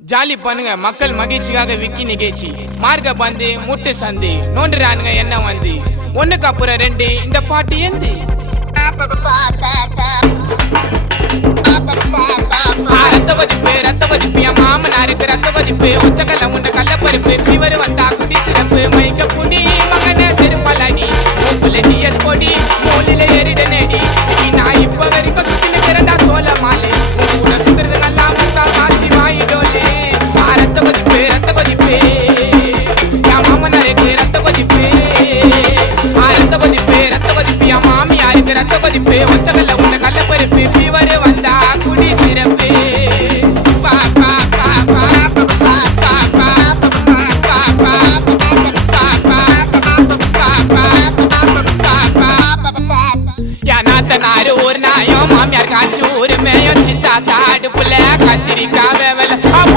jolly பண்ணுங்க மக்கள் மகிழ்ச்சிக்காக விக்கி நிகழ்ச்சி மார்க்க பந்து முட்டு சந்து நோண்டுறானுங்க என்ன வந்து ஒண்ணுக்கு அப்புறம் ரெண்டு இந்த பாட்டு எந்து ரத்த வதிப்பு என் மாமனாருக்கு ரத்த வதிப்பு உச்சக்கல்ல உண்ட கள்ளப்பருப்பு ஃபீவர் வந்தா